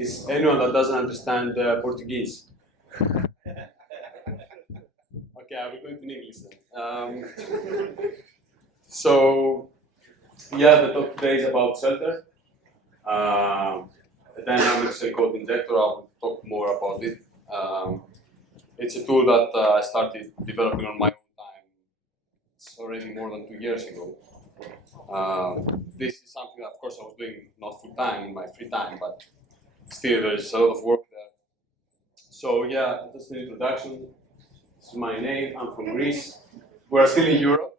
Is anyone that doesn't understand Portuguese? Okay, I will go into English then. So, yeah, the talk today is about Shellter. The dynamic shellcode injector, I'll talk more about it. It's a tool that I started developing on my own time. It's already more than 2 years ago. This is something that, of course, I was doing not full time in my free time, but still there's a lot of work there. So yeah, just an introduction. This is my name. I'm from Greece. We're still in Europe,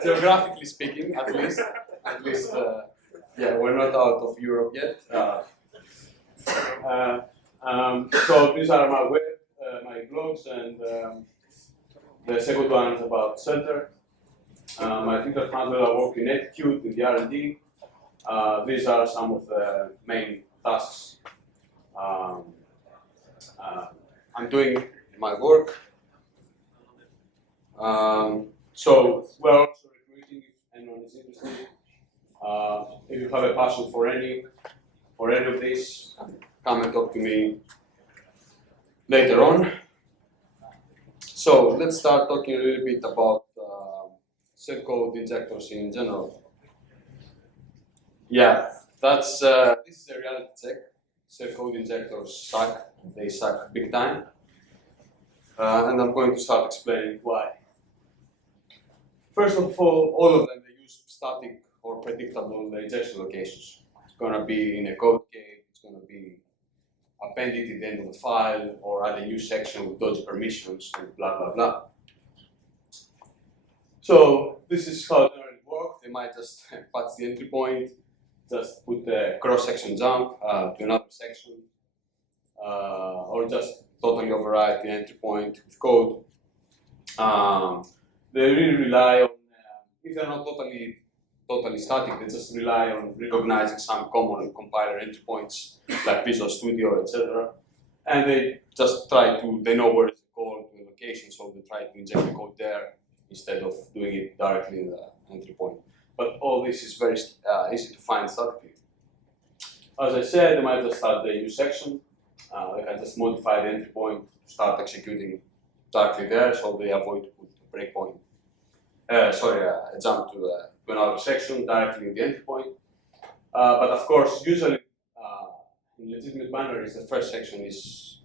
geographically speaking, at least. Yeah, we're not out of Europe yet. So these are my my blogs, and the second one is about Shellter. My Twitter handle, I work in Execute in the R&D. These are some of the main tasks I'm doing in my work. So we're also recruiting if anyone is interested. If you have a passion for any of this, come and talk to me later on. So let's start talking a little bit about shellcode injectors in general. Yeah, that's this is a reality check. Shellcode injectors suck. They suck big time. And I'm going to start explaining why. First of all of them, they use static or predictable injection locations. It's going to be in a code cave, it's going to be appended at the end of the file, or add a new section with dodgy permissions, and blah, blah, blah. So this is how it generally works. They might just patch the entry point, just put a cross-section jump to another section, or just totally override the entry point with code. They really rely on, if they're not totally static, they just rely on recognizing some common compiler entry points like Visual Studio, etc. And they just they know where is the call to the location, so they try to inject the code there instead of doing it directly in the entry point. But all this is very easy to find statically. As I said, they might just start the new section. They can just modify the entry point to start executing directly there, so they avoid to put a breakpoint. A jump to another section directly in the entry point. But of course, usually in legitimate binaries, the first section is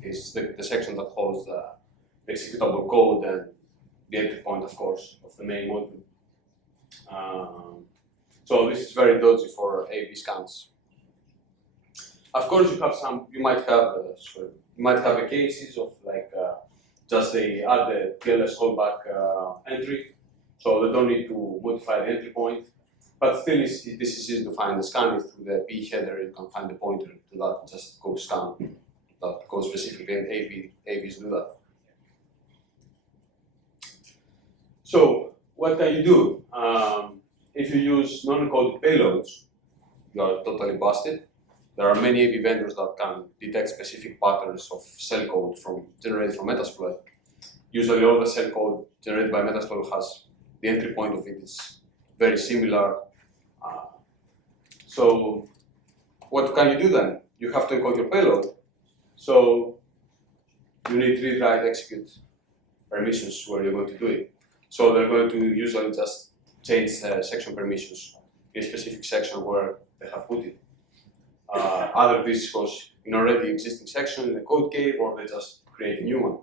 the section that holds the executable code and the entry point, of course, of the main module. So this is very dodgy for AV scans. Of course, you might have cases of like just they add the TLS callback entry, so they don't need to modify the entry point. But still, this is easy to find. The scan is through the P header. You can find the pointer to that. Just go scan that goes specifically, and AVs do that. So what can you do? If you use non-encoded payloads, you are totally busted. There are many AV vendors that can detect specific patterns of cell code generated from Metasploit. Usually all the cell code generated by Metasploit has the entry point of it is very similar. So what can you do then? You have to encode your payload. So you need read, write, execute permissions where you're going to do it. So they're going to usually just change section permissions in a specific section where they have put it. Either this goes in already existing section in the code cave, or they just create a new one.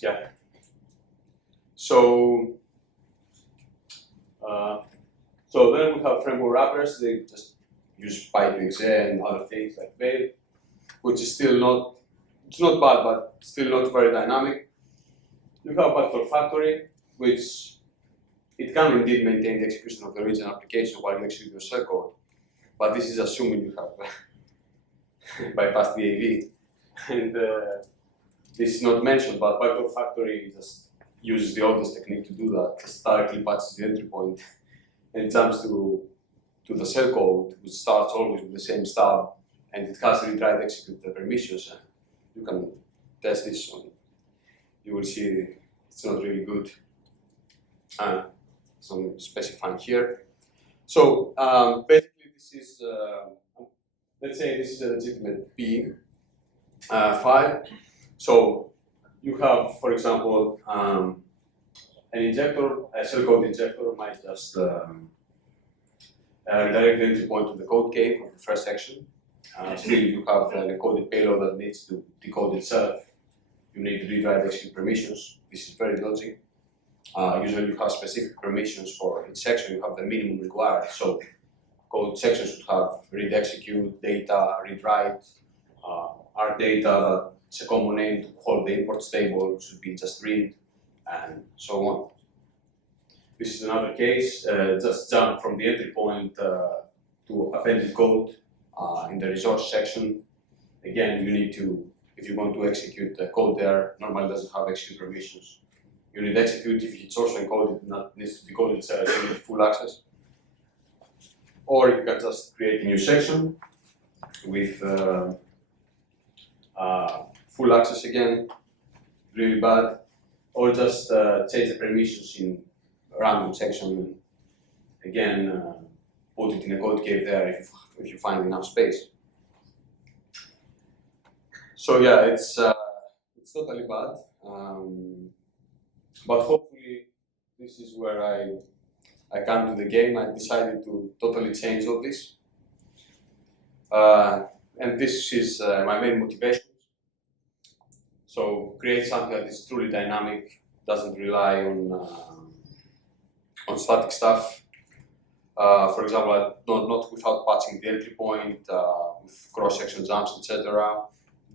Yeah. So then we have framework wrappers. They just use Py2exe and other things like Veil, which is still not, it's not bad, but still not very dynamic. You have Backdoor Factory, which it can indeed maintain the execution of the original application while you execute your shell code, but this is assuming you have bypassed the AV. And this is not mentioned, but Backdoor Factory just uses the oldest technique to do that. Just directly patches the entry point and jumps to the shell code, which starts always with the same stub, and it has read, write, execute the permissions. You can test this on. You will see it's not really good. So I'm specifying here. So basically, this is let's say this is a legitimate P file. So you have, for example, an injector, a shellcode injector might just redirect the entry point to the code cave of the first section. Still, you have an encoded payload that needs to decode itself. You need to rewrite execute permissions. This is very dodgy. Usually, you have specific permissions for each section. You have the minimum required. So, code sections should have read, execute, data, read, write, our data that's a common name to hold the imports table should be just read, and so on. This is another case. Just jump from the entry point to appended code in the resource section. Again, you need to, if you want to execute the code there, normally doesn't have execute permissions. You need execute if it's also encoded, not needs to decode itself, you need full access. Or you can just create a new section with full access again, really bad, or just change the permissions in a random section. Again, put it in a code cave there if you find enough space. So yeah, it's totally bad, but hopefully this is where I come to the game. I decided to totally change all this, and this is my main motivation. So create something that is truly dynamic, doesn't rely on static stuff. For example, not without patching the entry point, with cross-section jumps, etc.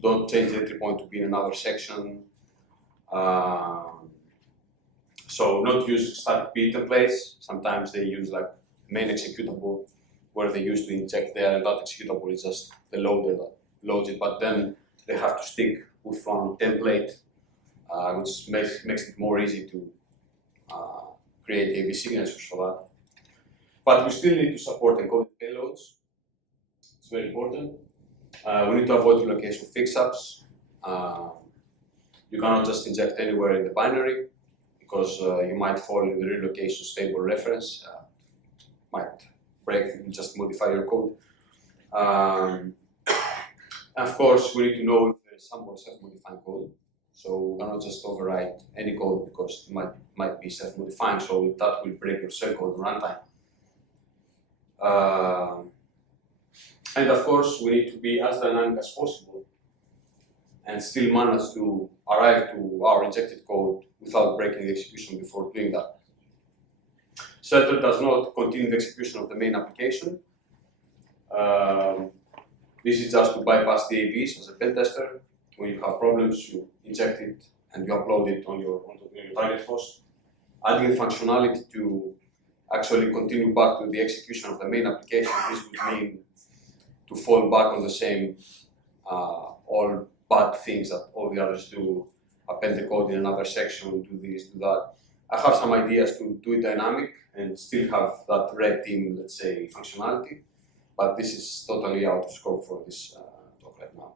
Don't change the entry point to be in another section. So not use static P templates. Sometimes they use like main executable, where they used to inject there, and that executable is just the loader that loads it. But then they have to stick with one template, which makes it more easy to create AV signatures for that. But we still need to support encoded payloads. It's very important. We need to avoid relocation fix-ups. You cannot just inject anywhere in the binary, because you might fall in the relocation stable reference. Might break if you just modify your code. And of course, we need to know if there is some more self-modifying code. So we cannot just overwrite any code because it might be self-modifying, so that will break your shellcode runtime. And of course, we need to be as dynamic as possible and still manage to arrive to our injected code without breaking the execution before doing that. Shellter does not continue the execution of the main application. This is just to bypass the AVs as a pen tester. When you have problems, you inject it and you upload it on your target host. Adding functionality to actually continue back to the execution of the main application, this would mean to fall back on the same all bad things that all the others do, append the code in another section, do this, do that. I have some ideas to do it dynamic and still have that red team, let's say, functionality, but this is totally out of scope for this talk right now.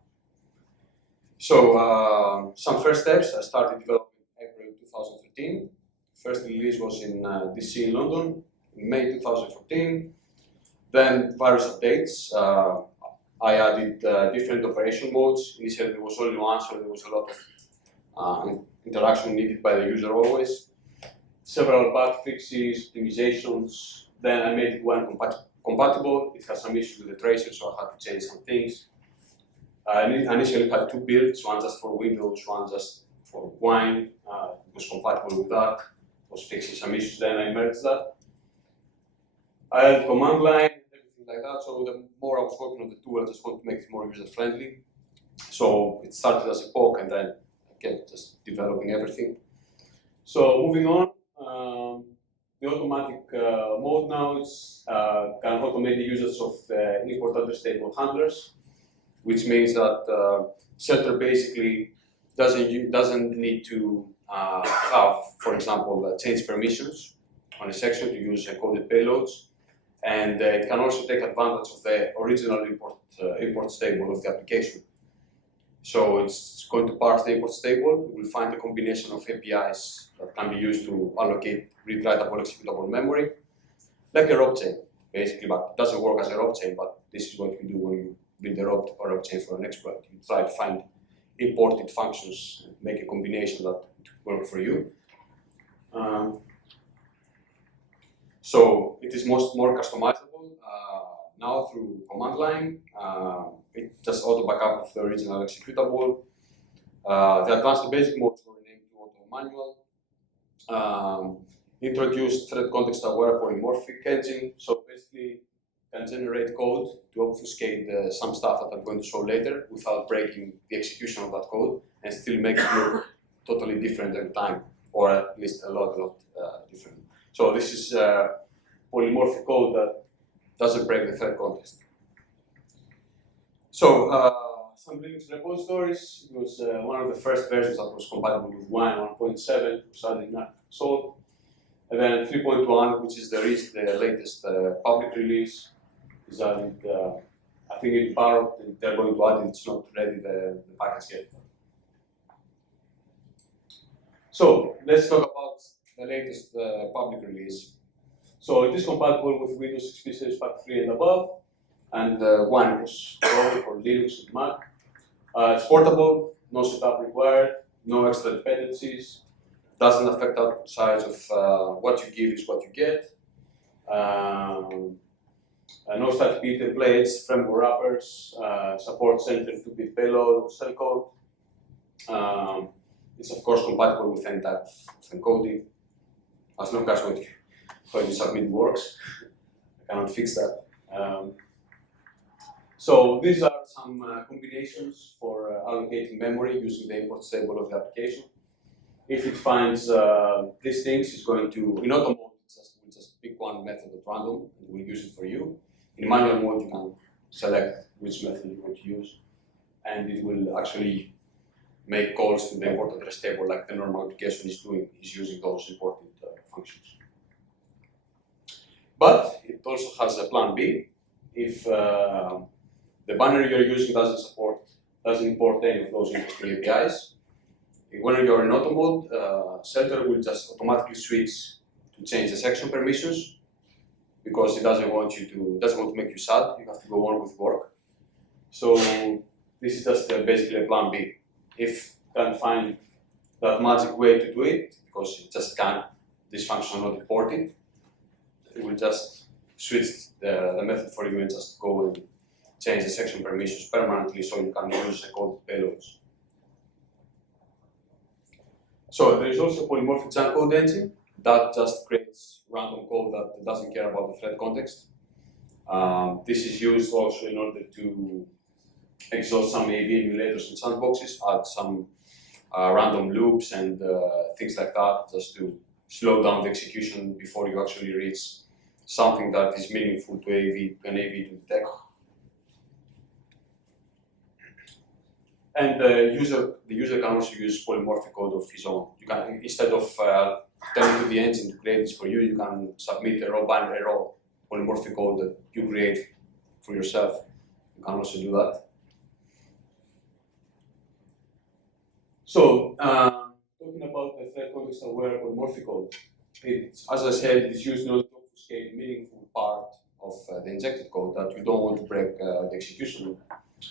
So some first steps. I started developing in April 2013. First release was in DC in London in May 2014. Then various updates. I added different operation modes. Initially there was only one, so there was a lot of interaction needed by the user always. Several bug fixes, optimizations. Then I made it one compatible. It has some issues with the tracer, so I had to change some things. I initially had two builds, one just for Windows, one just for Wine. It was compatible with that. It was fixing some issues, then I merged that. I added command line, everything like that. So the more I was working on the tool, I just wanted to make it more user-friendly. So it started as a POC, and then I kept just developing everything. So moving on, the automatic mode now is can automate the usage of import address table handlers, which means that Shellter basically doesn't need to have, for example, change permissions on a section to use encoded payloads, and it can also take advantage of the original imports table of the application. So it's going to parse the imports table. We will find a combination of APIs that can be used to allocate read-writable executable memory, like a rope chain. basically, but it doesn't work as a rope chain, but this is what you do when you build a rope or rope chain for an exploit. You try to find imported functions and make a combination that work for you. So it is more customizable now through command line. It just auto backup of the original executable. The advanced basic modes were named to auto manual. Introduced thread context aware polymorphic engine. So basically, can generate code to obfuscate some stuff that I'm going to show later without breaking the execution of that code and still make it look totally different every time, or at least a lot different. So this is polymorphic code that doesn't break the thread context. So some Linux repositories. It was one of the first versions that was compatible with 1.7, starting not sold. And then 3.1, which is the latest public release, is added. I think in part they're going to add it. It's not ready the package yet. So let's talk about the latest public release. So it is compatible with Windows XP Series Pack 3 and above, and one was for Linux and Mac. It's portable, no setup required, no extra dependencies, doesn't affect the size of what you give is what you get. No static B templates, framework wrappers, supports Shellter 2-bit payload, shellcode. It's of course compatible with any type of encoding, as long as what you submit works. I cannot fix that. So these are some combinations for allocating memory using the import table of the application. If it finds these things, it's going to, in auto mode, we'll just pick one method at random and we'll use it for you. In manual mode, you can select which method you want to use, and it will actually make calls to the import address table like the normal application is doing, is using those imported functions. But it also has a plan B. If the binary you're using doesn't import any of those interesting APIs, when you're in auto mode, Shellter will just automatically switch to change the section permissions because it doesn't want to make you sad. You have to go on with work. So this is just basically a plan B. If you can't find that magic way to do it, because it just can't, this function is not imported, it will just switch the method for you and just go and change the section permissions permanently so you can use the code payloads. So there is also a polymorphic junk code engine that just creates random code that doesn't care about the thread context. This is used also in order to exhaust some AV emulators and sandboxes, add some random loops and things like that, just to slow down the execution before you actually reach something that is meaningful to an AV to detect. And the user can also use polymorphic code of his own. You can, instead of telling the engine to create this for you, you can submit a raw binary, raw polymorphic code that you create for yourself. You can also do that. So, talking about the thread context aware polymorphic code, as I said, it is used in order to obfuscate meaningful part of the injected code that you don't want to break the execution.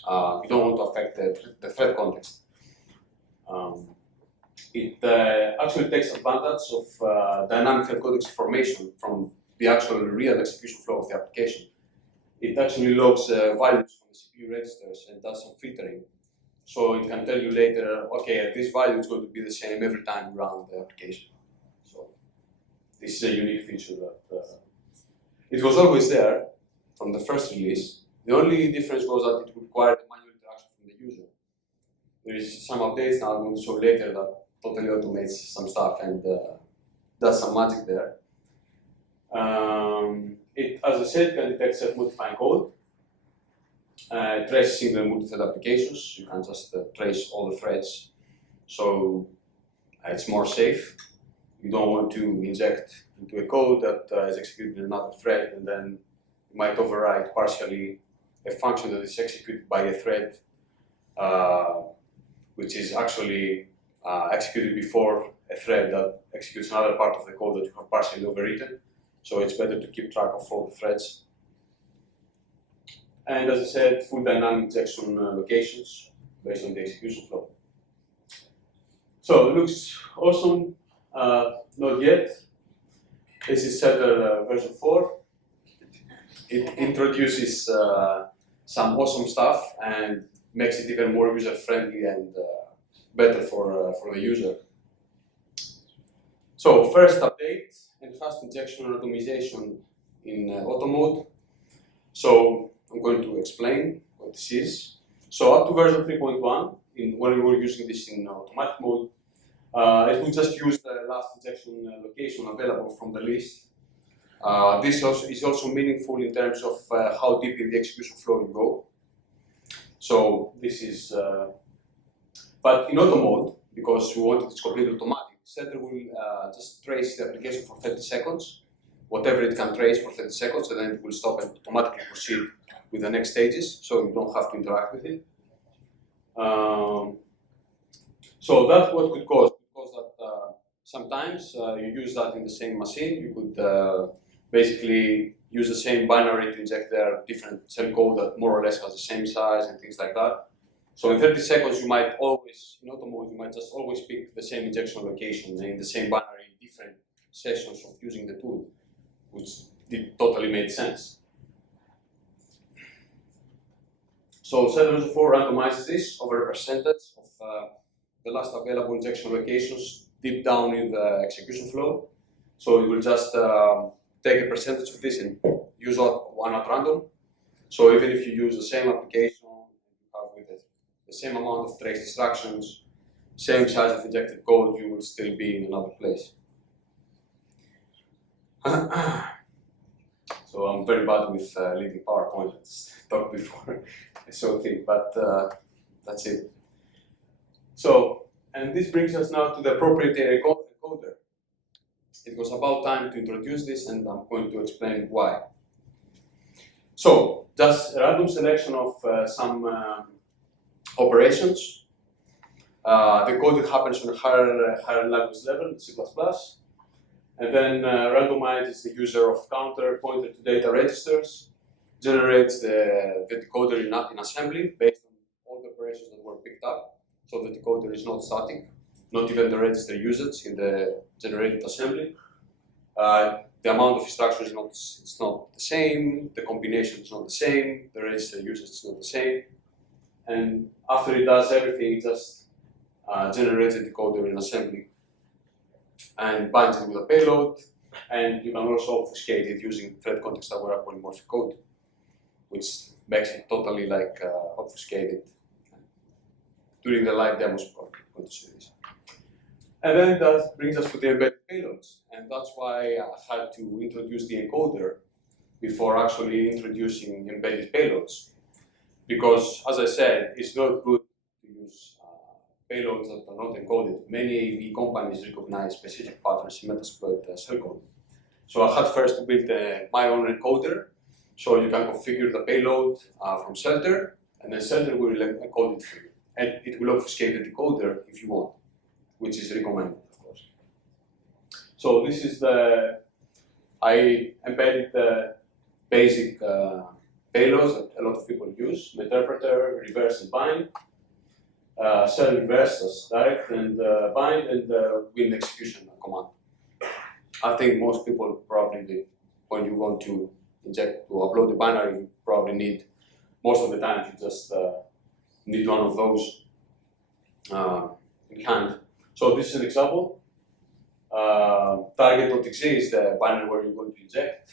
You don't want to affect the thread context. It actually takes advantage of dynamic thread context information from the actual real execution flow of the application. It actually logs values from the CPU registers and does some filtering. So it can tell you later, okay, at this value it's going to be the same every time you run the application. So this is a unique feature that it was always there from the first release. The only difference was that it required a manual interaction from the user. There is some updates now I'm going to show later that totally automates some stuff and does some magic there. It, as I said, can detect self-modifying code. Trace single multi-thread applications. You can just trace all the threads, so it's more safe. You don't want to inject into a code that is executed in another thread, and then you might override partially a function that is executed by a thread, which is actually executed before a thread that executes another part of the code that you have partially overwritten. So it's better to keep track of all the threads And as I said, full dynamic injection locations based on the execution flow. So it looks awesome. Not yet. This is Shellter version 4. It introduces some awesome stuff and makes it even more user-friendly and better for the user. So first update, enhanced injection randomization in auto mode. So I'm going to explain what this is. So up to version 3.1, when we were using this in automatic mode, it will just use the last injection location available from the list. This is also meaningful in terms of how deep in the execution flow you go. So this is, but in auto mode, because we want it to completely automatic, Shellter will just trace the application for 30 seconds, whatever it can trace for 30 seconds, and then it will stop and automatically proceed with the next stages, so you don't have to interact with it. So that's what could cause, because that sometimes you use that in the same machine. You could basically use the same binary to inject their different shellcode that more or less has the same size and things like that. So in 30 seconds, you might always, in auto mode, you might just always pick the same injection location in the same binary in different sessions of using the tool, which totally made sense. So Shellter version 4 randomizes this over a percentage of the last available injection locations deep down in the execution flow. So it will just take a percentage of this and use one at random. So even if you use the same application, you have with it the same amount of trace instructions, same size of injected code, you will still be in another place. So I'm very bad with leading PowerPoint. I talked before, so thin, but that's it. So, and this brings us now to the proprietary encoder. It was about time to introduce this, and I'm going to explain why. So, just a random selection of some operations. The coding happens on a higher language level, C++, and then randomizes the user of counter pointer to data registers, generates the decoder in assembly based on all the operations that were picked up. So the decoder is not static, not even the register usage in the generated assembly. The amount of instructions it's not the same, the combination is not the same, the register usage is not the same. And after it does everything, it just generates a decoder in assembly and binds it with a payload. And you can also obfuscate it using thread context-aware polymorphic code, which makes it totally like obfuscated. During the live demos, we're going to see this. And then that brings us to the embedded payloads. And that's why I had to introduce the encoder before actually introducing embedded payloads. Because, as I said, it's not good to use payloads that are not encoded. Many AV companies recognize specific patterns in Metasploit shellcode. So I had first to build my own encoder, so you can configure the payload from Shellter, and then Shellter will encode it for you. And it will obfuscate the decoder if you want, which is recommended, of course. So this is I embedded the basic payloads that a lot of people use: interpreter, reverse, and bind. Shell reverse, that's direct, and bind, and win execution command. I think most people probably, when you want to inject, to upload the binary, you probably need, most of the time, you just need one of those in hand. So this is an example. Target.exe is the binary where you're going to inject.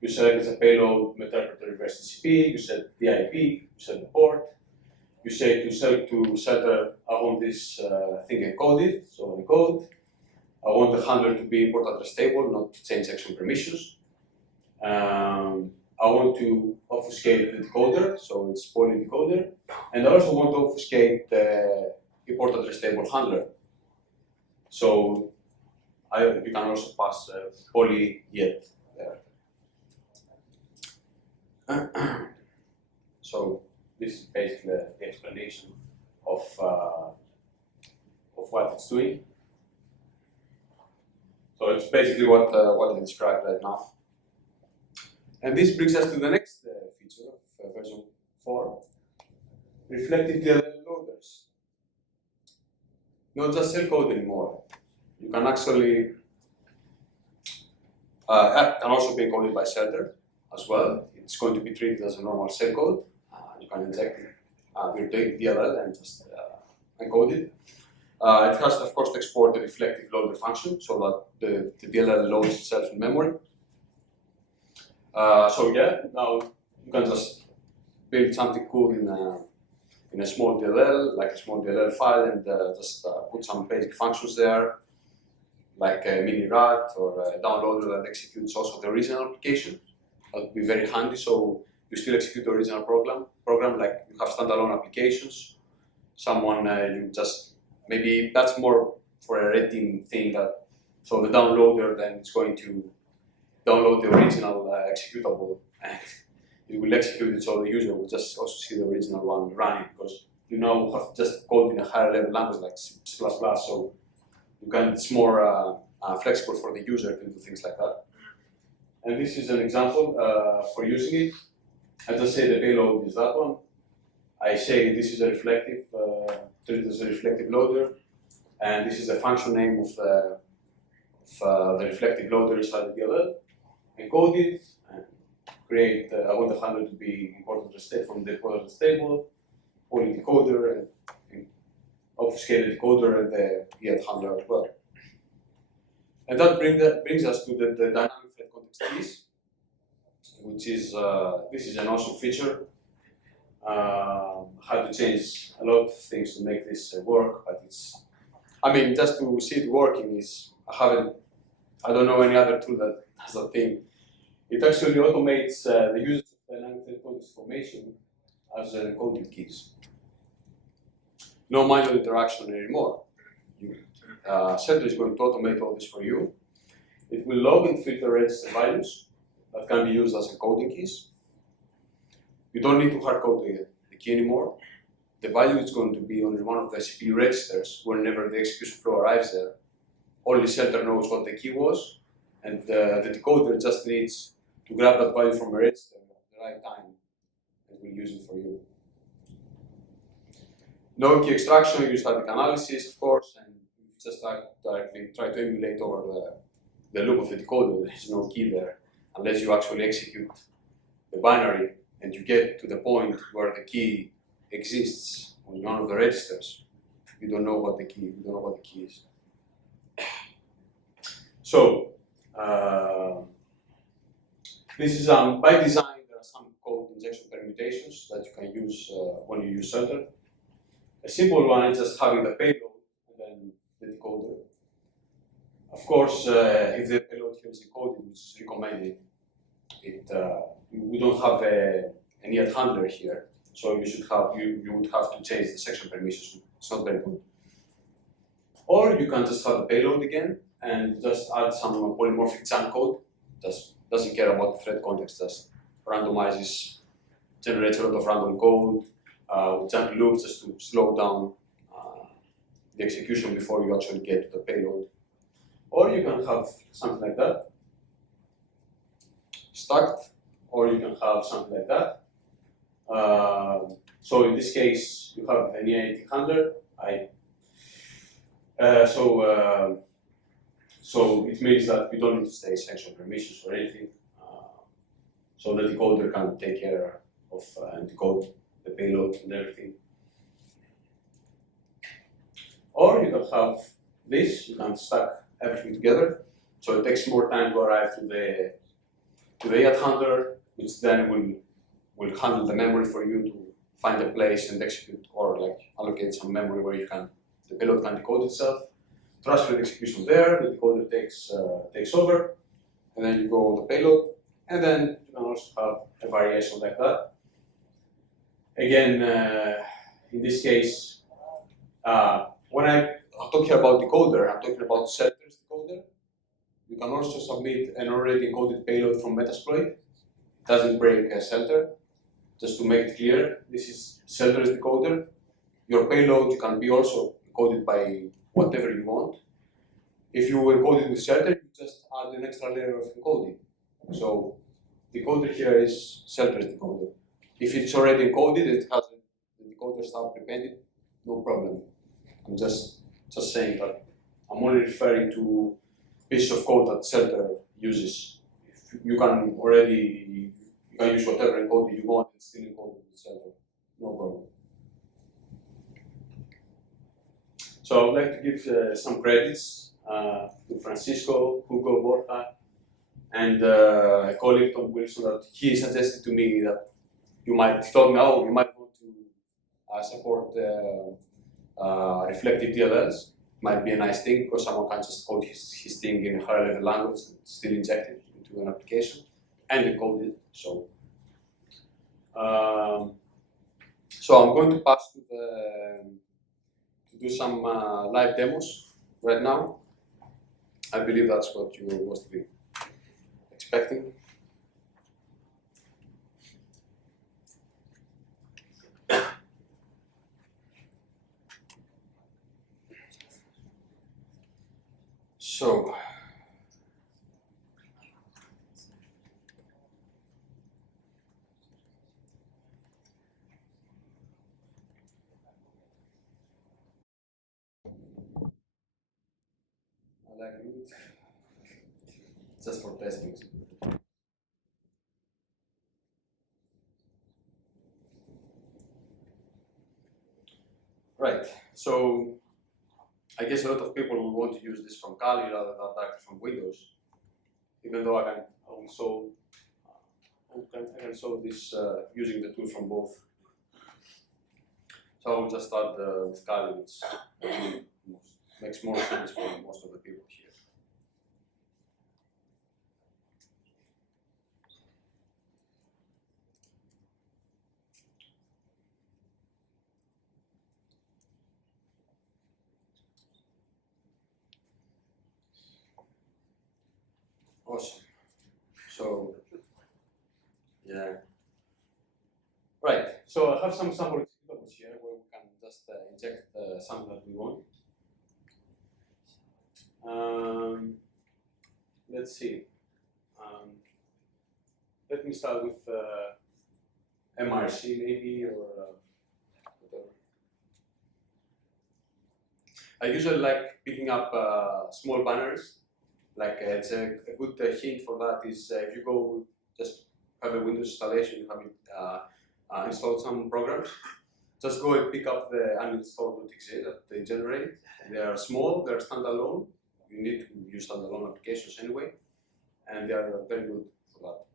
You select as a payload interpreter reverse TCP, you set the IP, you set the port. You say to Shellter, I want this thing encoded, so encode. I want the handler to be import address table, not change section permissions. I want to obfuscate the decoder, so it's poly decoder. And I also want to obfuscate the import address table handler. So you can also pass poly yet there. So this is basically the explanation of what it's doing. So it's basically what I described right now. And this brings us to the next feature of version 4, reflective DLL loaders. Not just shellcode anymore. You can actually, can also be encoded by Shellter as well. It's going to be treated as a normal shellcode. You can inject your DLL and just encode it. It has, of course, to export the reflective loader function so that the DLL loads itself in memory. So yeah, now you can just build something cool in a small DLL, like a small DLL file, and just put some basic functions there, like a mini RAT or a downloader that executes also the original application. That would be very handy, so you still execute the original program like you have standalone applications. Someone, you just, maybe that's more for a red team thing, that so the downloader then is going to download the original executable and it will execute it, so the user will just also see the original one running, because you now have just code in a higher level language like C++, so you can, it's more flexible for the user to do things like that. And this is an example for using it. I just say the payload is that one. I say this is a reflective, treat it as a reflective loader, and this is the function name of the reflective loader inside the DLL. Encode it and create. I want the handler to be imported from the imported table, pull the decoder, and obfuscate the decoder and the get handler as well. And that brings us to the dynamic thread context keys, which is this is an awesome feature. Had to change a lot of things to make this work, but it's, I mean, just to see it working is, I don't know any other tool that does that thing. It actually automates the use of dynamic thread context formation as encoded keys. No manual interaction anymore. Shellter is going to automate all this for you. It will log and filter register values that can be used as encoding keys. You don't need to hardcode the key anymore. The value is going to be on one of the CPU registers whenever the execution flow arrives there. Only Shellter knows what the key was, and the decoder just needs to grab that value from a register at the right time and will use it for you. No key extraction, use static analysis, of course, and just directly try to emulate over the loop of the decoder. There is no key there unless you actually execute the binary and you get to the point where the key exists on one of the registers. You don't know what the key is. So this is by design. There are some code injection permutations that you can use when you use Shellter. A simple one is just having the payload and then the decoder. Of course, if the payload here is encoded, which is recommended, we don't have an EAT handler here, so you would have to change the section permissions. It's not very good. Or you can just have the payload again and just add some polymorphic chunk code. Just doesn't care about the thread context. Just randomizes, generates a lot of random code with chunk loops just to slow down the execution before you actually get to the payload. Or you can have something like that, stacked, or you can have something like that. So in this case, you have an EAT handler. So it means that we don't need to stay section permissions or anything. So the decoder can take care of and decode the payload and everything. Or you can have this, you can stack everything together. So it takes more time to arrive to the EAT handler, which then will handle the memory for you to find a place and execute, or like allocate some memory where the payload can decode itself. Transfer the execution there, the decoder takes over, and then you go on the payload, and then you can also have a variation like that. Again, in this case, when I'm talking about decoder, I'm talking about Shellter's decoder. You can also submit an already encoded payload from Metasploit. It doesn't break Shellter. Just to make it clear, this is Shellter's decoder. Your payload can be also encoded by whatever you want. If you encode it with Shellter, you just add an extra layer of encoding. So decoder here is Shellter's decoder. If it's already encoded, it has the decoder stuff prepared, no problem. I'm just saying that I'm only referring to pieces of code that Shellter uses. You can use whatever encoding you want and still encode it with Shellter, no problem. So I would like to give some credits to Francisco, Hugo, Borja, and a colleague, Tom Wilson, that he suggested to me that he told me, oh, you might want to support reflective DLLs. Might be a nice thing because someone can just code his thing in a higher level language and still inject it into an application and encode it. So, so I'm going to pass to do some live demos right now. I believe that's what you were mostly expecting. So, I like it just for testing. Right, so I guess a lot of people will want to use this from Kali rather than directly from Windows, even though I can also this using the tool from both. So I will just start with Kali, which makes more sense for most of the people here. Awesome. So, yeah. Right. So I have some sample examples here where we can just inject something that we want. Let's see. Let me start with MRC maybe, or whatever. I usually like picking up small binaries. Like it's a good hint for that is if you go just have a Windows installation, you have it installed some programs, just go and pick up the uninstall.exe that they generate. They are small, they are standalone. You need to use standalone applications anyway, and they are very good for that.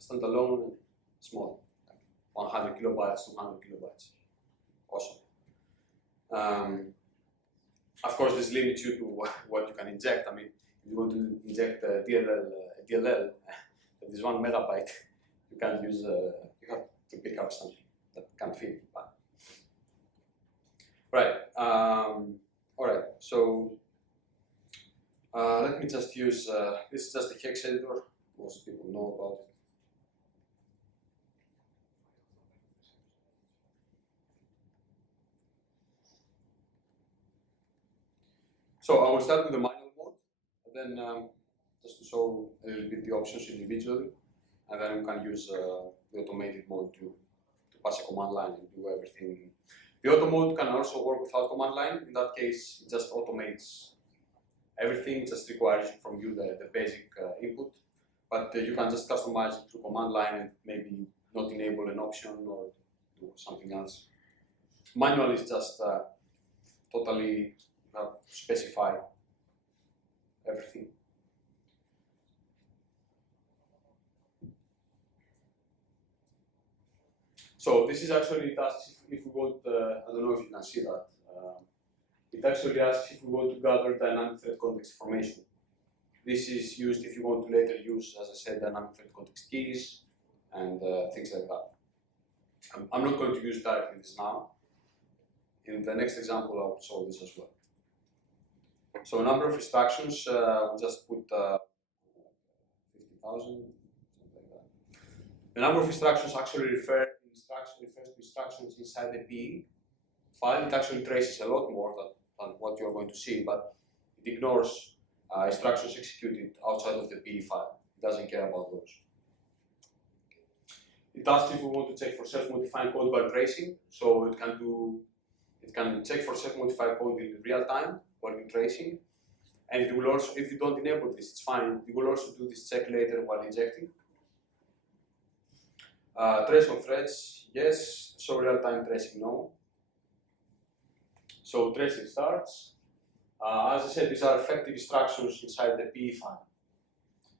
Standalone and small, like 100 kilobytes, 200 kilobytes. Awesome. Of course, this limits you to what you can inject. I mean, if you want to inject a DLL that is 1 megabyte, you can't use. You have to pick up something that can fit. Right. All right. So let me just use. This is just a hex editor. Most people know about it. So I will start with the manual mode, and then just to show a little bit the options individually, and then we can use the automated mode to pass a command line and do everything. The auto mode can also work without command line. In that case, it just automates everything, just requires from you the basic input. But you can just customize it through command line and maybe not enable an option or do something else. Manual is just totally specify everything. So this is actually tasks if we want, I don't know if you can see that. It actually asks if we want to gather dynamic thread context information. This is used if you want to later use, as I said, dynamic thread context keys and things like that. I'm not going to use directly this now. In the next example, I will show this as well. So a number of instructions, we'll just put 50,000, something like that. The number of instructions actually refers to instructions inside the PE file. It actually traces a lot more than what you're going to see, but it ignores instructions executed outside of the PE file. It doesn't care about those. It asks if we want to check for self-modifying code while tracing. So it can check for self-modified code in real time while you're tracing. And it will also, if you don't enable this, it's fine. You will also do this check later while injecting. Trace on threads, yes. So real-time tracing, no. So tracing starts. As I said, these are effective instructions inside the PE file.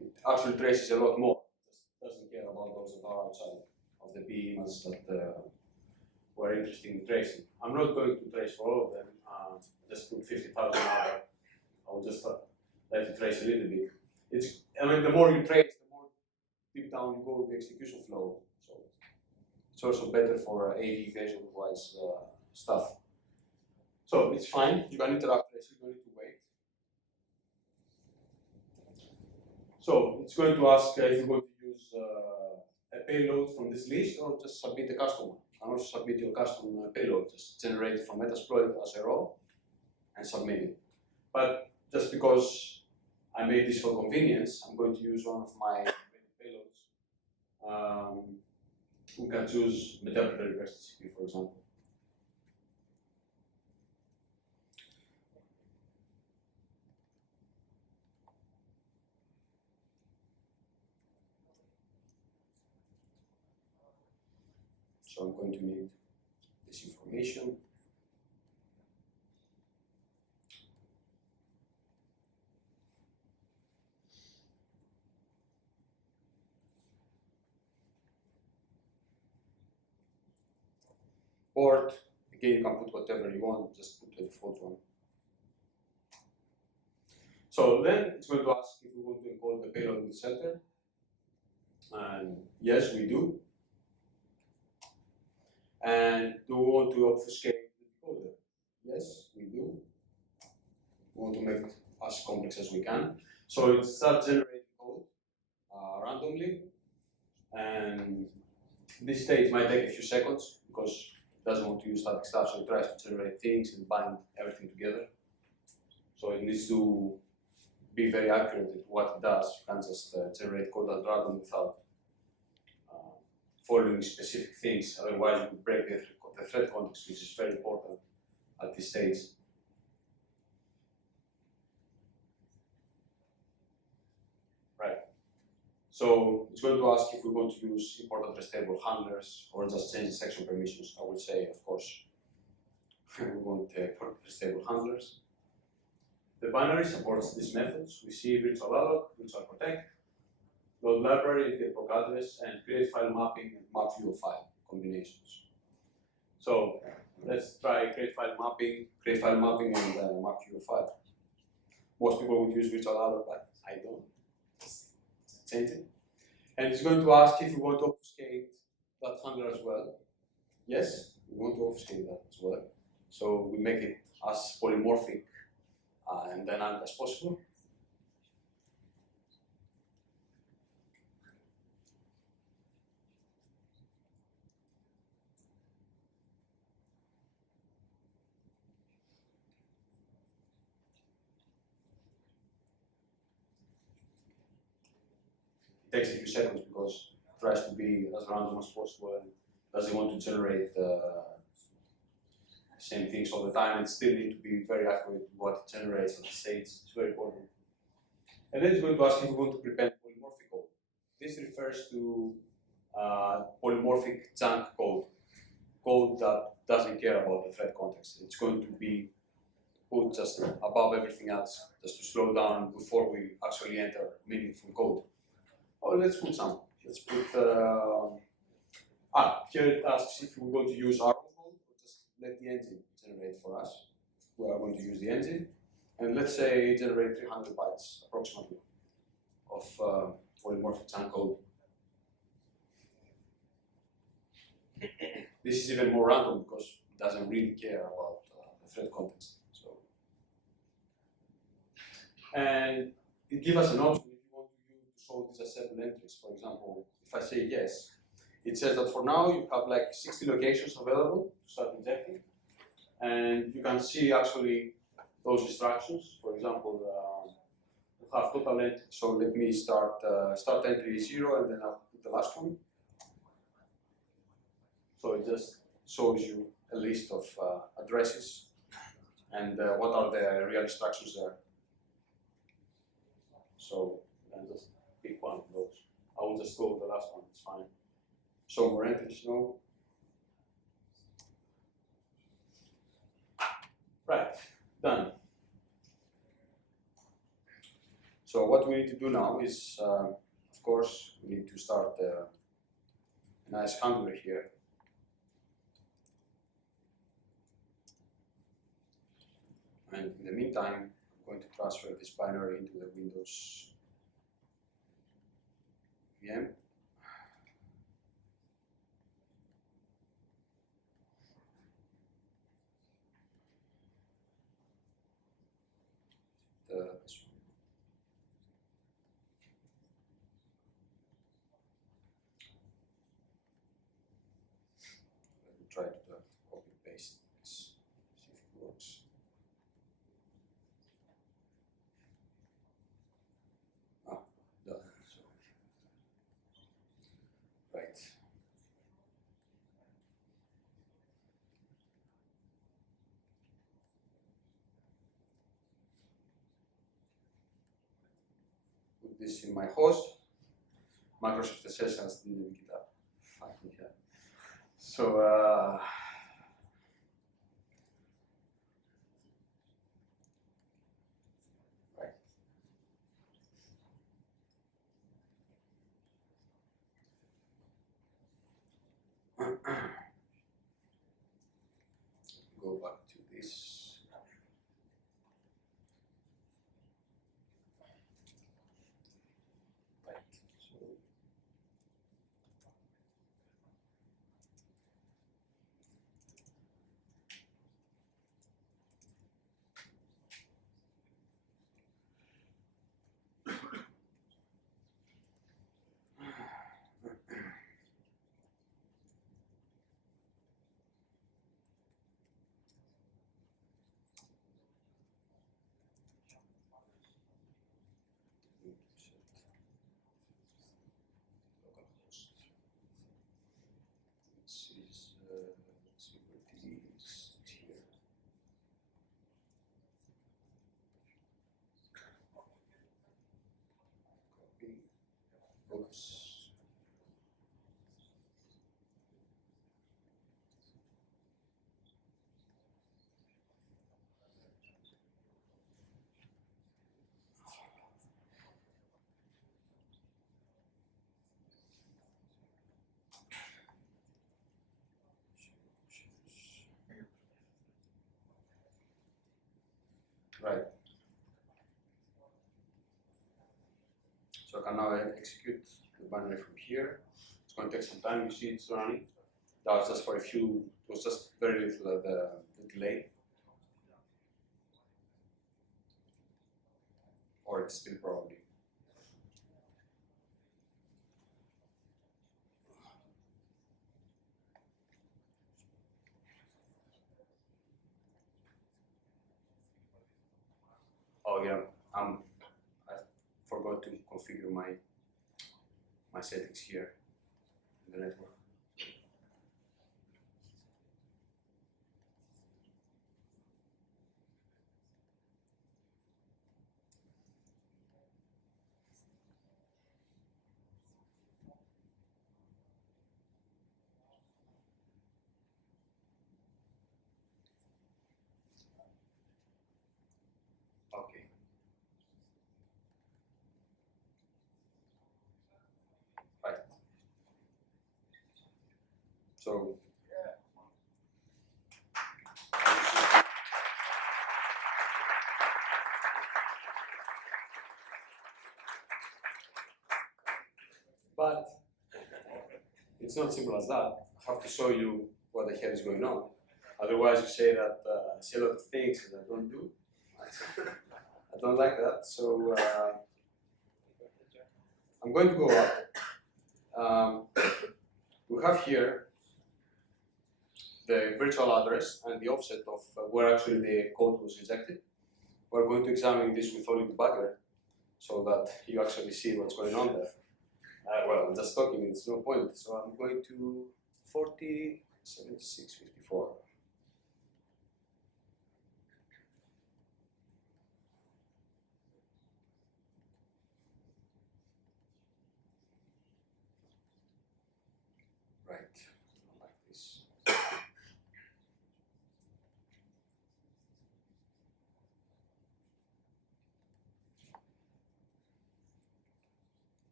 It actually traces a lot more. It doesn't care about those that are outside of the PE images that were interested in tracing. I'm not going to trace for all of them. Just put 50,000 hours. I'll just let it trace a little bit. I mean, the more you trace, the more deep down you go with the execution flow. So it's also better for AV evasion-wise stuff. So it's fine. You can interrupt trace. You don't need to wait. So it's going to ask if you're going to use a payload from this list or just submit a custom one. You can also submit your custom payload, just generate it from Metasploit as a raw and submit it. But just because I made this for convenience, I'm going to use one of my payloads. We can choose Meterpreter reverse TCP, for example. So I'm going to need this information. Port, again, you can put whatever you want, just put the default one. So then it's going to ask if we want to encode the payload with Shellter. And yes, we do. And do we want to obfuscate the decoder? Yes, we do. We want to make it as complex as we can. So it starts generating code randomly. And this stage might take a few seconds because it doesn't want to use static stuff, so it tries to generate things and bind everything together. So it needs to be very accurate at what it does. You can't just generate code at random without following specific things, otherwise you could break the thread context, which is very important at this stage. Right. So it's going to ask if we want to use import address table handlers or just change the section permissions. I would say, of course, we want import address table handlers. The binary supports these methods. We see virtual alloc, virtual protect, load library, get proc address, and create file mapping and map view of file combinations. So let's try create file mapping and map view of file. Most people would use virtual alloc, but I don't. Just change it. And it's going to ask if we want to obfuscate that handler as well. Yes, we want to obfuscate that as well. So we make it as polymorphic and dynamic as possible. It takes a few seconds because it tries to be as random as possible and doesn't want to generate the same things all the time and still need to be very accurate with what it generates at the stage. It's very important. And then it's going to ask if we want to prepend polymorphic code. This refers to polymorphic junk code, code that doesn't care about the thread context. It's going to be put just above everything else, just to slow down before we actually enter meaningful code. Oh, let's put some. Let's put, here it asks if we're going to use our own code or just let the engine generate for us. We are going to use the engine. And let's say generate 300 bytes approximately of polymorphic chunk code. This is even more random because it doesn't really care about the thread context. So, and it gives us an option if you want to solve these as several entries. For example, if I say yes, it says that for now you have like 60 locations available to start injecting, and you can see actually those instructions. For example, we have total entry. So let me start entry 0, and then I'll put the last one. it just shows you a list of addresses and what are the real instructions there. So you can just pick one of those. I will just go with the last one, it's fine. Show more entries, no. Right, done. So what we need to do now is, of course, we need to start a nice handler here. And in the meantime, I'm going to transfer this binary into the Windows VM. This one. Let me try to copy paste this, see if it works. Ah, done. So, right. Put this in my host. Microsoft SSL didn't pick it up. Fine, yeah. So, right. Go back to this. Right. So, let's see what it is here. Copy. Oops. Right. So I can now execute the binary from here. It's going to take some time. You see it's running. That was just for a few, it was just very little the delay. Or it's still probably. Oh yeah, I forgot to configure my settings here in the network. Okay. Right. So but it's not simple as that. I have to show you what the hell is going on. Otherwise, you say that I see a lot of things that I don't do. I don't like that. So I'm going to go up. We have here the virtual address and the offset of where actually the code was injected. We're going to examine this with only debugger so that you actually see what's going on there. Well, I'm just talking, it's no point. So I'm going to 40, 7654. Right, like this.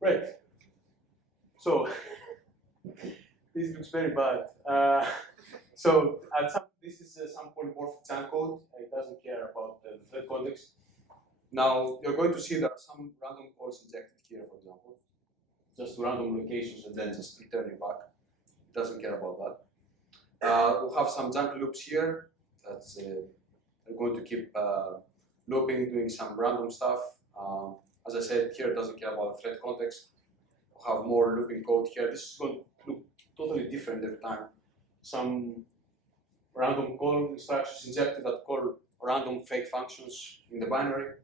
Right. So this looks very bad. So this is some polymorphic chunk code. It doesn't care about the thread context. Now you're going to see there are some random calls injected here, for example, just to random locations and then just returning back. It doesn't care about that. We'll have some junk loops here. That's we're going to keep looping, doing some random stuff. As I said, here it doesn't care about the thread context. We'll have more looping code here. This is going to look totally different every time. Some random call instructions injected that call random fake functions in the binary.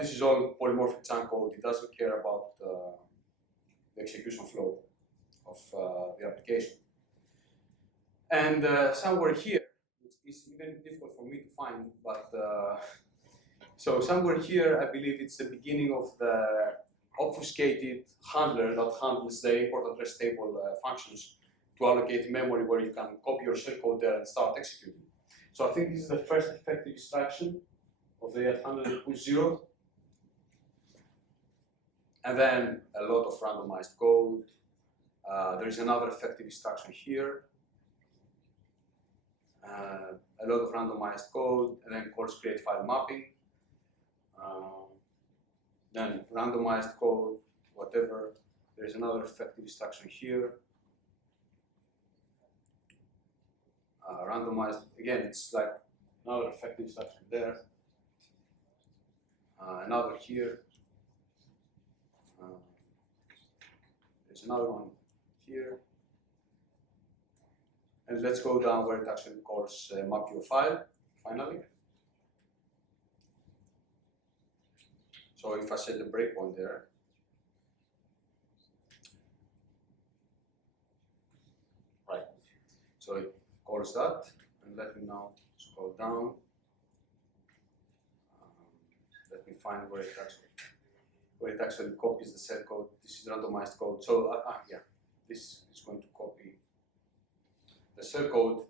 This is all polymorphic chunk code. It doesn't care about the execution flow of the application. And somewhere here, which is even difficult for me to find, but so somewhere here, I believe it's the beginning of the obfuscated handler that handles the import address table functions to allocate memory where you can copy your shellcode there and start executing. So I think this is the first effective instruction of the handler that push 0. And then a lot of randomized code. There is another effective instruction here. A lot of randomized code, and then calls create file mapping. Then randomized code, whatever. There's another effective instruction here. Randomized, again, it's like another effective instruction there. Another here. There's another one here. And let's go down where it actually calls map your file, finally. So if I set the breakpoint there, right. So it calls that, and let me now scroll down. Let me find where it actually copies the set code. This is randomized code. So yeah, this is going to copy the cell code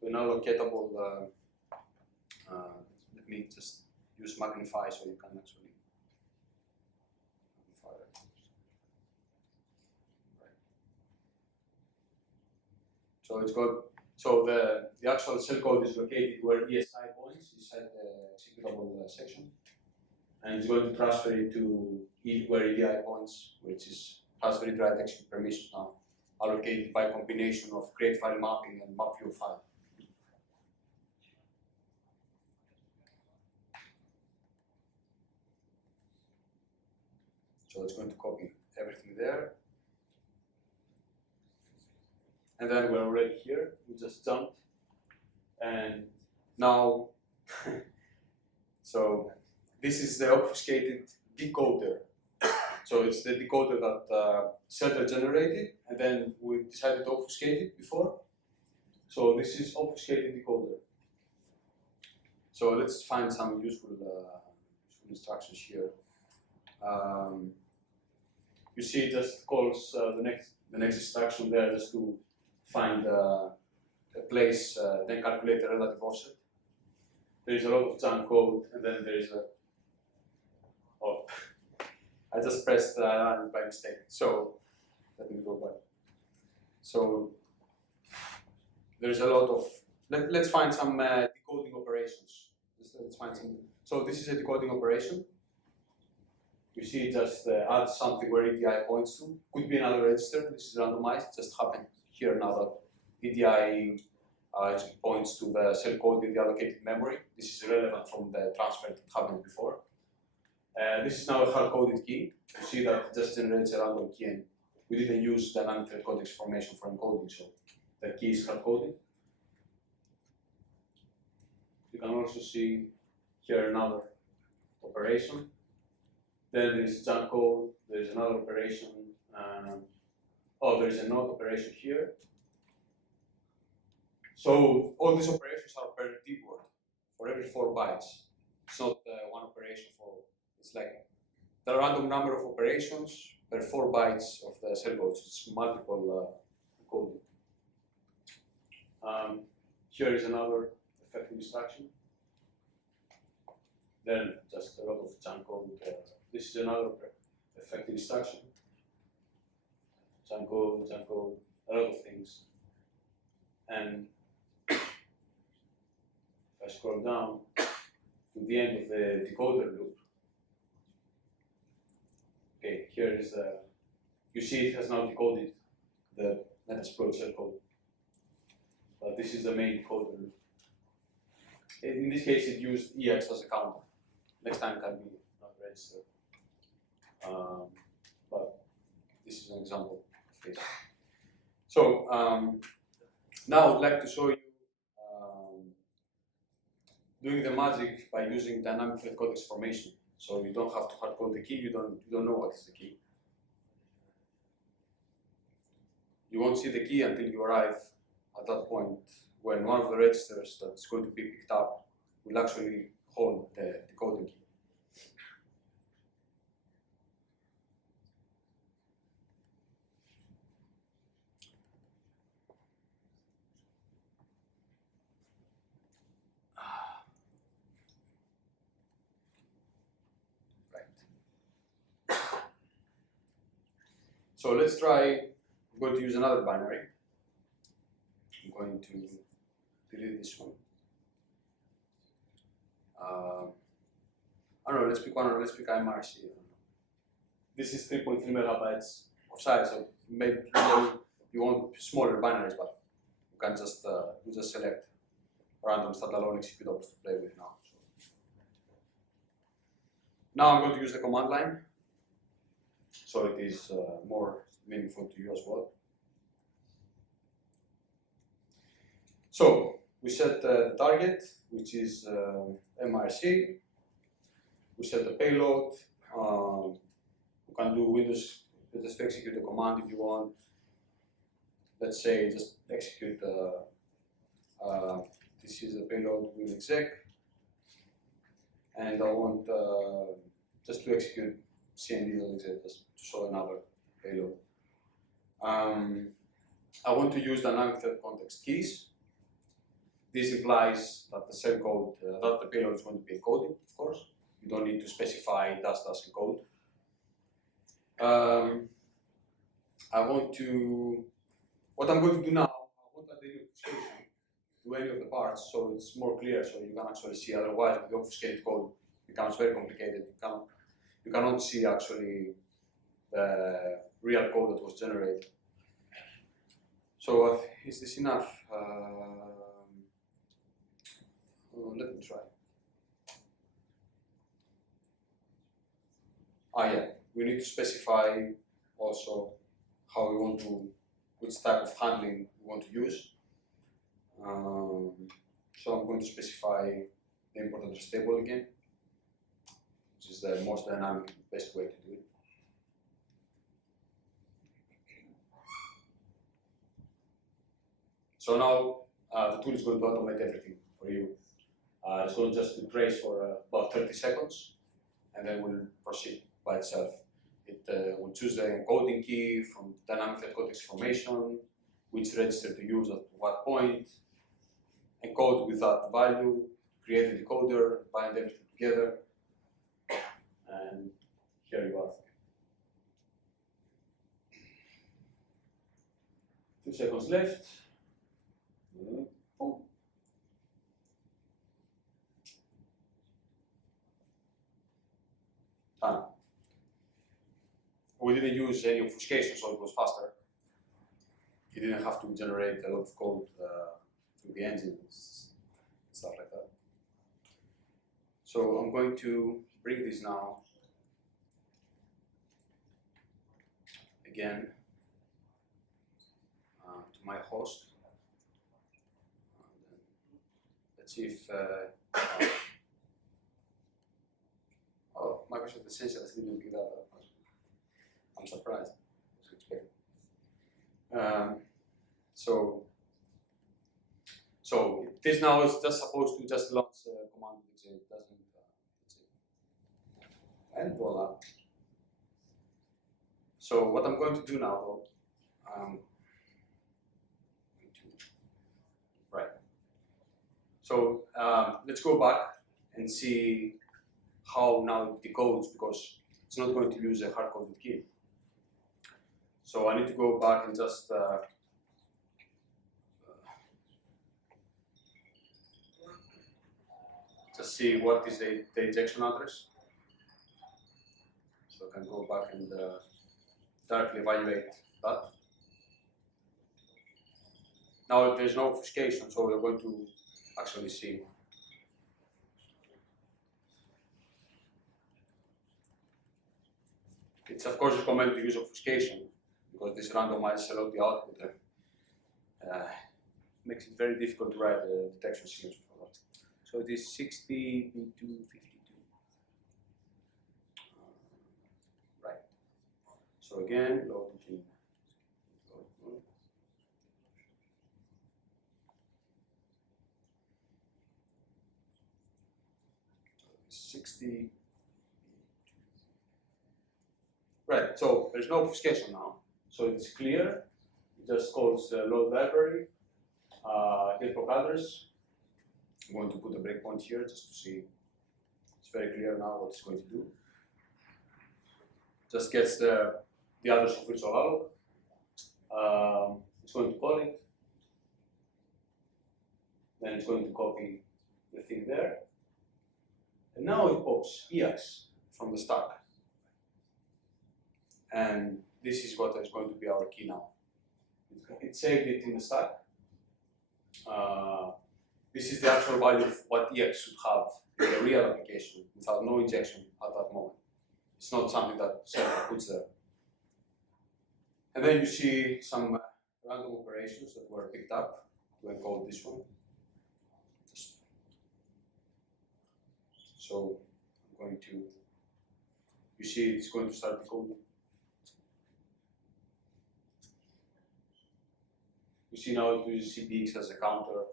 to an allocatable. Let me just use magnify so you can actually magnify it. Right. So it's got. So the actual cell code is located where ESI points inside the executable section, and it's going to transfer it to where EDI points, which has read write execute permissions now, allocated by combination of create file mapping and map your file. So it's going to copy everything there. And then we're already here. We just jumped. And now, so this is the obfuscated decoder. So it's the decoder that Shellter generated, and then we decided to obfuscate it before. So this is obfuscated decoder. So let's find some useful instructions here. You see, it just calls the next instruction there just to find a place, then calculate the relative offset. There is a lot of junk code, and then there is a. Oh, I just pressed run by mistake. So let me go back. So there's a lot of. Let's find some decoding operations. Let's find some. So this is a decoding operation. You see, it just adds something where EDI points to. Could be another register. This is randomized. Just happened here now that EDI points to the cell code in the allocated memory. This is relevant from the transfer that happened before. This is now a hard-coded key. You see that it just generates a random key, and we didn't use dynamic thread context formation for encoding, so the key is hard-coded. You can also see here another operation. Then there is junk code. There is another operation. there is a node operation here. So all these operations are per deep word for every 4 bytes. It's not one operation for, it's like the random number of operations per 4 bytes of the shellcode. It's multiple coding. Here is another effective instruction. Then just a lot of chunk code. This is another effective instruction. Chunk code, a lot of things. And if I scroll down to the end of the decoder loop, okay, here is the, you see it has now decoded the Metasploit shellcode. But this is the main decoder loop. In this case, it used EX as a counter. Next time it can be not registered. But this is an example of this. So now I'd like to show you doing the magic by using dynamic thread context formation. So you don't have to hard code the key, you don't know what is the key. You won't see the key until you arrive at that point when one of the registers that's going to be picked up will actually hold the decoding key. So let's try, I'm going to use another binary. I'm going to delete this one. I don't know, let's pick one, or let's pick MRC. This is 3.3 megabytes of size, so maybe you want smaller binaries, but you can just select random standalone executables to play with now. Now I'm going to use the command line, so it is more meaningful to you as well. So we set the target, which is MRC. We set the payload. You can do Windows, just execute the command if you want. Let's say just execute this is the payload with exec. And I want just to execute cmd.exec, just to show another payload. I want to use dynamic thread context keys. This implies that the shellcode, that the payload is going to be encoded, of course. You don't need to specify --encode. I want to, what I'm going to do now, I want to add any obfuscation to any of the parts so it's more clear, so you can actually see. Otherwise, with the obfuscated code, it becomes very complicated. You cannot see actually the real code that was generated. So is this enough? Let me try. Yeah, we need to specify also how we want to, which type of handling we want to use. So I'm going to specify the import address table again, which is the most dynamic, best way to do it. So now the tool is going to automate everything for you. It's going just to trace for about 30 seconds, and then we'll proceed by itself. It will choose the encoding key from dynamic thread context formation, which register to use at what point, encode with that value, create a decoder, bind everything together, and here you are. 2 seconds left. Oh. We didn't use any obfuscation, so it was faster. You didn't have to generate a lot of code through the engine and stuff like that. So I'm going to bring this now again to my host. Let's see if oh, Microsoft Essentials didn't give that up. I'm surprised. I was expecting. So this now is just supposed to just launch a command which it doesn't. And voila. So what I'm going to do now, though, right. So let's go back and see how now it decodes, because it's not going to use a hard-coded key. So I need to go back and just see what is the injection address. So I can go back and directly evaluate that. Now there's no obfuscation, so we're going to actually see. It's of course recommended to use obfuscation, because this randomizes a lot the output. Makes it very difficult to write the detection schemes for that. So it is 60B252. Right. So again, load it in. 60. Right, so there's no obfuscation now. So it's clear. It just calls load library, get proc address. I'm going to put a breakpoint here just to see. It's very clear now what it's going to do. Just gets the address of virtual alloc. It's going to call it. Then it's going to copy the thing there. And now it pops EX from the stack. And this is what is going to be our key now. It saved it in the stack. This is the actual value of what EX should have in the real application without no injection at that moment. It's not something that Shellter puts there. And then you see some random operations that were picked up to encode this one. So I'm going to, you see it's going to start decoding. You see now it uses CPX as a counter.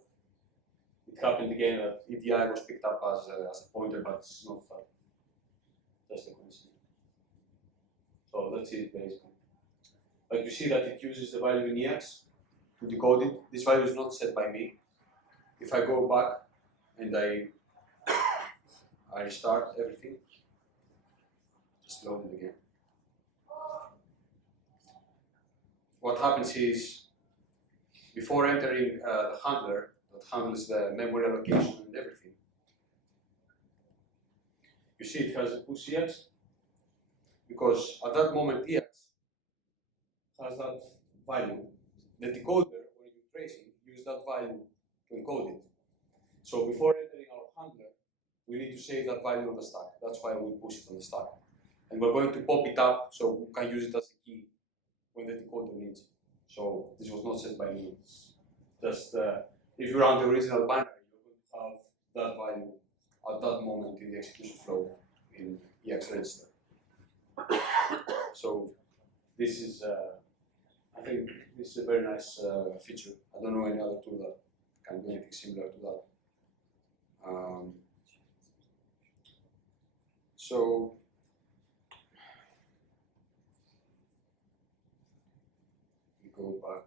It happened again that EDI was picked up as a pointer, but it's not that. Just a coincidence. So that's it basically. But you see that it uses the value in EX to decode it. This value is not set by me. If I go back and I restart everything, just load it again. What happens is, before entering the handler that handles the memory allocation and everything, you see it has a push EX, because at that moment EX has that value. The decoder, when you're tracing, uses that value to encode it. So before entering our handler, we need to save that value on the stack. That's why we push it on the stack. And we're going to pop it up so we can use it as a key when the decoder needs it. So this was not set by me. It's just if you run the original binary, you're going to have that value at that moment in the execution flow in EX register. So this is, I think this is a very nice feature. I don't know any other tool that can do anything similar to that. So we go back.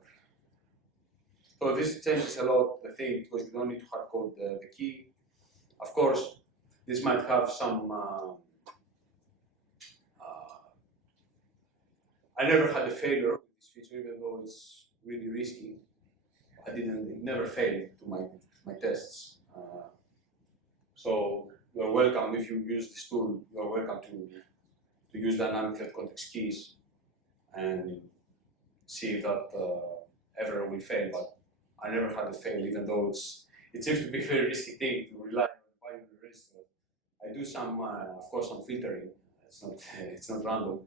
So this changes a lot the thing, because you don't need to hard code the key. Of course, this might have some. I never had a failure with this feature, even though it's really risky. It never failed to my tests. So you're welcome, if you use this tool, you're welcome to use dynamic thread context keys and see if that ever will fail. But I never had it fail, even though it seems to be a very risky thing to rely on value in the register. I do some, of course, some filtering. It's not random,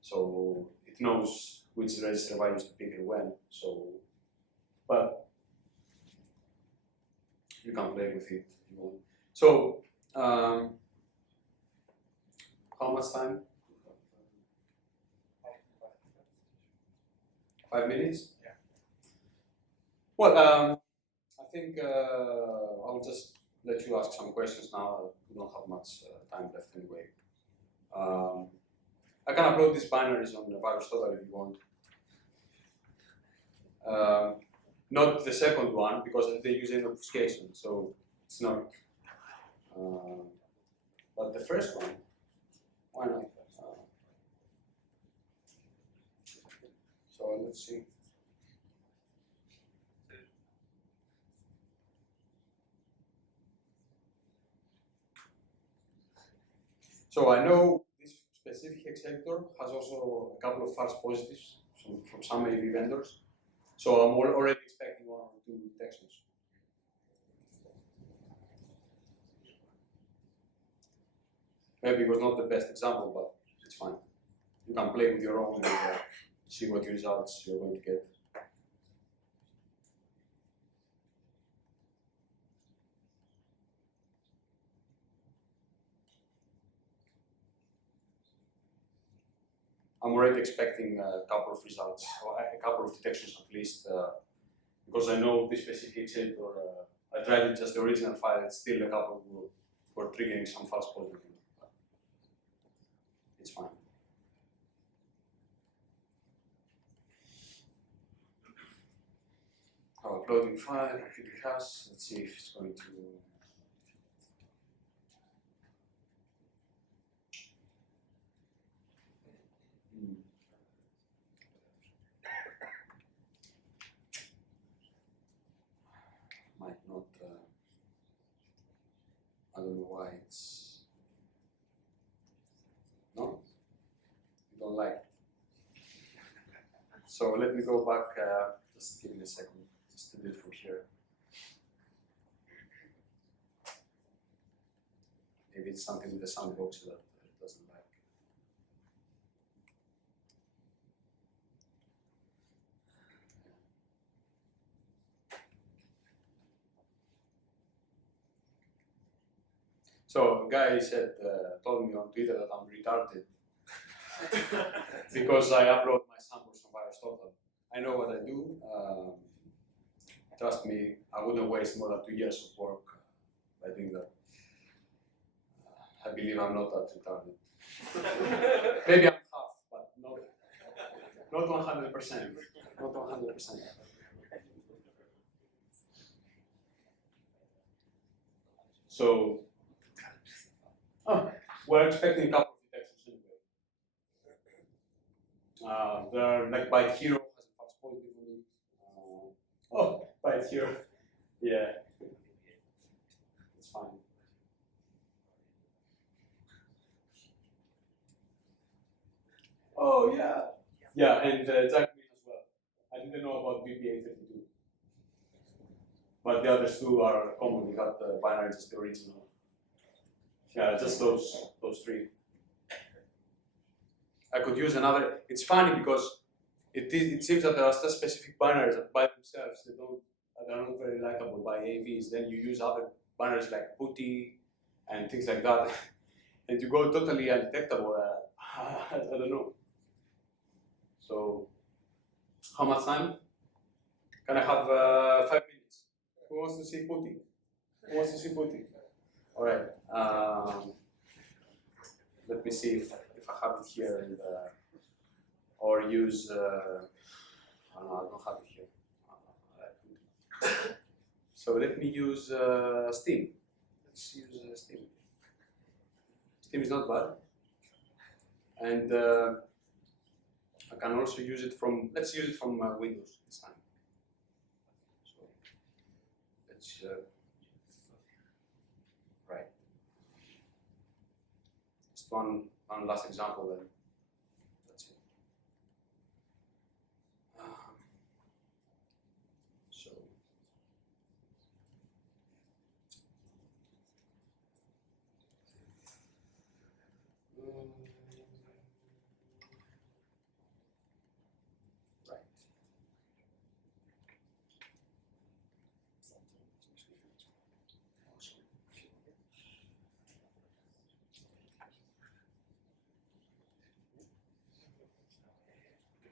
so it knows which register values to pick and when. So, but you can play with it if you want. So, how much time? 5 minutes? Yeah. Well, I think I'll just let you ask some questions now. We don't have much time left anyway. I can upload these binaries on VesselGas if you want. Not the second one because they use an obfuscation, so it's not. But the first one, why not? So let's see. So I know this specific injector has also a couple of false positives from some AV vendors. So I'm already expecting 1 or 2 detections. Maybe it was not the best example, but it's fine. You can play with your own and see what results you're going to get. I'm already expecting a couple of results, or a couple of detections at least, because I know this specific injector. I tried just the original file, it's still a couple were triggering some false positive. It's fine. Our uploading file, Kyriakos, let's see if it's going to. Might not. I don't know why it's. No? You don't like it. So let me go back, just give me a second, just to do it from here. Maybe it's something with the sandbox that it doesn't like. So a guy said, told me on Twitter that I'm retarded because I upload my samples from VesselGas. I know what I do. Trust me, I wouldn't waste more than 2 years of work by doing that. I believe I'm not that retarded. Maybe I'm half, but not 100%. Not 100%. So, we're expecting a couple of detections anyway. There are like Byte Hero has a false positive on it. Byte Hero. Yeah. It's fine. Oh, yeah. Yeah, and Jack Green as well. I didn't know about BPA32. But the others two are common. We got the binary, just the original. Yeah, just those 3. I could use another. It's funny because it seems that there are still specific binaries that by themselves they're not very likable by AVs. Then you use other binaries like putty and things like that, and you go totally undetectable. I don't know. So, how much time? Can I have 5 minutes? Who wants to see putty? Who wants to see putty? All right. Let me see if I have it here and or use. I don't have it here. So let me use Steam. Let's use Steam. Steam is not bad, and I can also use it from. Let's use it from Windows this time. So let's right. Just one last example then. That's it. So. Right.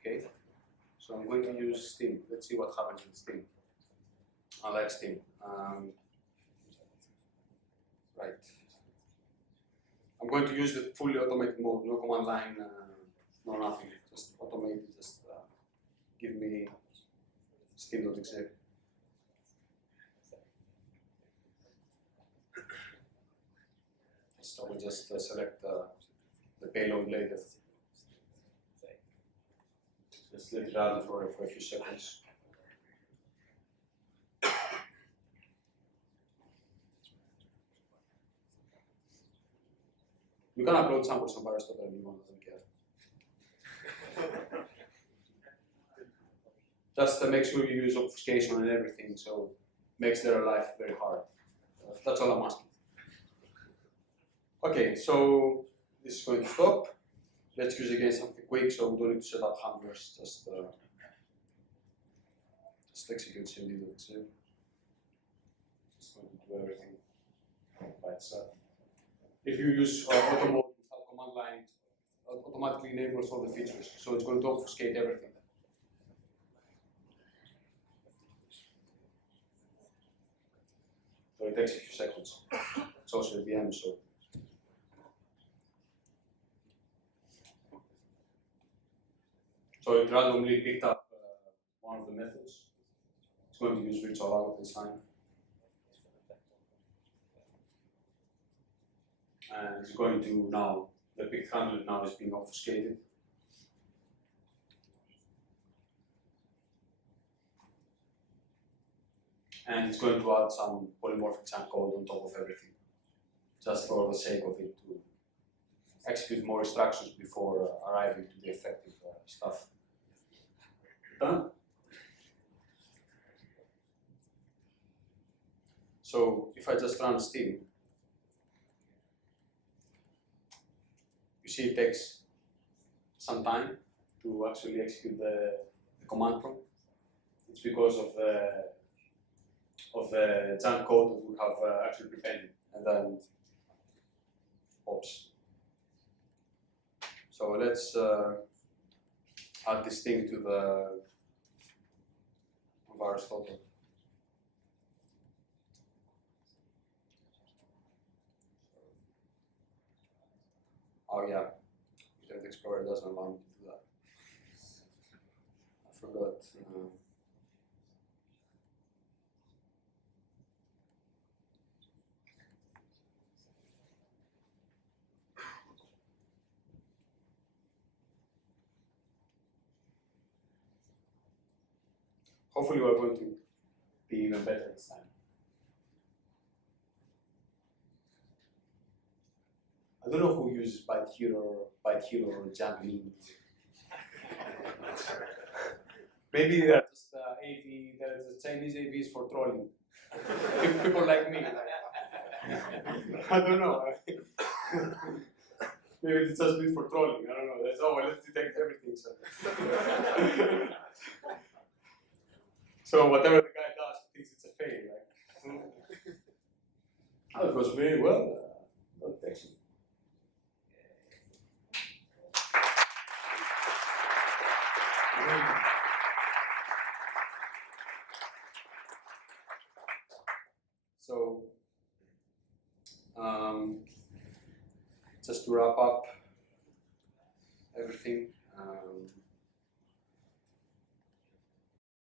Okay, so I'm going to use Steam. Let's see what happens with Steam. Alex team. Right. I'm going to use the fully automated mode, no command line, no nothing, just automated, just give me steam.exe. So we'll just select the payload later. Just let it run for a few seconds. You can upload samples from Aristotle if you want, I don't care. Just make sure you use obfuscation and everything, so it makes their life very hard. That's all I'm asking. Okay, so this is going to stop. Let's use again something quick, so we don't need to set up handlers. Just execute cd.exe. Just going to do everything by itself. If you use auto mode without command line, it automatically enables all the features, so it's going to obfuscate everything. So it takes a few seconds. It's also a VM, so. So it randomly picked up one of the methods. It's going to use virtual out this time. And it's going to now, the picked handler now is being obfuscated. And it's going to add some polymorphic chunk code on top of everything, just for the sake of it to execute more instructions before arriving to the effective stuff. Done? So if I just run Steam, you see it takes some time to actually execute the command prompt. It's because of the junk code that we have actually prepared, and then oops. So let's add this thing to the virus photo. Oh yeah, Internet Explorer doesn't allow me to do that. I forgot. Hopefully we're going to be even better this time. I don't know who uses byte or Javelin. Maybe they're just AV, there's the Chinese AVs for trolling. People like me. I don't know. Maybe it's just me for trolling. I don't know. That's let's detect everything. So whatever the guy does, he thinks it's a fail. Right? Oh, it was very well. Not detection. So, just to wrap up,